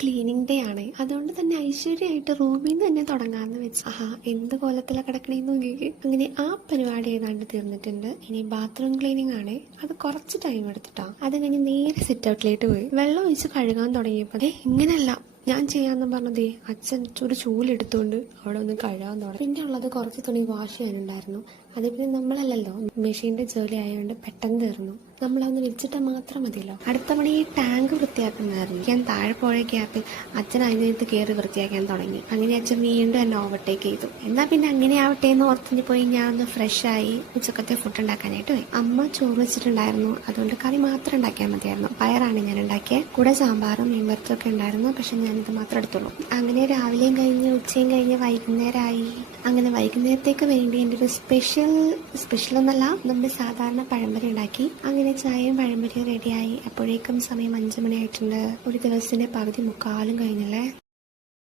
Cleaning day ആണ്. അതുകൊണ്ട് തന്നെ ഐശ്വര്യമായിട്ട് റൂമിൽ നിന്ന് തന്നെ തുടങ്ങാന്ന് വെച്ച് എന്ത് കോലത്തില കിടക്കണേന്ന് നോക്കിയൊക്കെ. അങ്ങനെ ആ പരിപാടി ഏതാണ്ട് തീർന്നിട്ടുണ്ട്. ഇനി ബാത്റൂം ക്ലീനിങ് ആണ്. അത് കുറച്ച് ടൈം എടുത്തിട്ടാ. അത് കഴിഞ്ഞ് നേരെ സിറ്റ് ഔട്ടിലേക്ക് പോയി വെള്ളം ഒഴിച്ച് കഴുകാൻ തുടങ്ങിയപ്പോ ഇങ്ങനെയല്ല ഞാൻ ചെയ്യാന്ന് പറഞ്ഞതേ അച്ഛൻ ഒരു ചൂലെടുത്തോണ്ട് അവിടെ ഒന്ന് കഴുകാൻ തുടങ്ങി. പിന്നെ ഉള്ളത് കുറച്ച് തുണി വാഷ് ചെയ്യാനുണ്ടായിരുന്നു. അത് പിന്നെ നമ്മളല്ലല്ലോ, മെഷീന്റെ ജോലി ആയതുകൊണ്ട് പെട്ടെന്ന് തീർന്നു. നമ്മളതൊന്ന് വിരിച്ചിട്ടാൽ മാത്രം മതിയല്ലോ. അടുത്ത പണി ഈ ടാങ്ക് വൃത്തിയാക്കുന്നതായിരുന്നു. ഞാൻ താഴെ പോയ ഗ്യാപ്പിൽ അച്ഛൻ അതിനകത്ത് കയറി വൃത്തിയാക്കാൻ തുടങ്ങി. അങ്ങനെ അച്ഛൻ വീണ്ടും എന്നെ ഓവർടേക്ക് ചെയ്തു. എന്നാ പിന്നെ അങ്ങനെ ആവട്ടെ എന്ന് ഓർത്തിട്ട് പോയി ഞാൻ ഒന്ന് ഫ്രഷ് ആയി ഉച്ചക്കത്തെ ഫുഡ് ഉണ്ടാക്കാനായിട്ട് പോയി. അമ്മ ചോറ് വെച്ചിട്ടുണ്ടായിരുന്നു, അതുകൊണ്ട് കറി മാത്രം ഉണ്ടാക്കിയാൽ മതിയായിരുന്നു. പയറാണ് ഞാൻ ഉണ്ടാക്കിയത്. കൂടെ സാമ്പാറും മീൻ വറുത്തൊക്കെ ഉണ്ടായിരുന്നു. പക്ഷെ ഞാനിത് മാത്രം എടുത്തുള്ളൂ. അങ്ങനെ രാവിലെയും കഴിഞ്ഞ് ഉച്ചയും കഴിഞ്ഞ് വൈകുന്നേരമായി. അങ്ങനെ വൈകുന്നേരത്തേക്ക് വേണ്ടി എൻ്റെ ഒരു സ്പെഷ്യൽ ഒന്നല്ല, നമ്മുടെ സാധാരണ പഴംപൊരി ഉണ്ടാക്കി. അങ്ങനെ ചായയും പഴംപൊരിയും റെഡിയായി. അപ്പോഴേക്കും സമയം 5 മണിയായിട്ടുണ്ട്. ഒരു ദിവസത്തിന്റെ പകുതി മുക്കാലും കഴിഞ്ഞല്ലേ.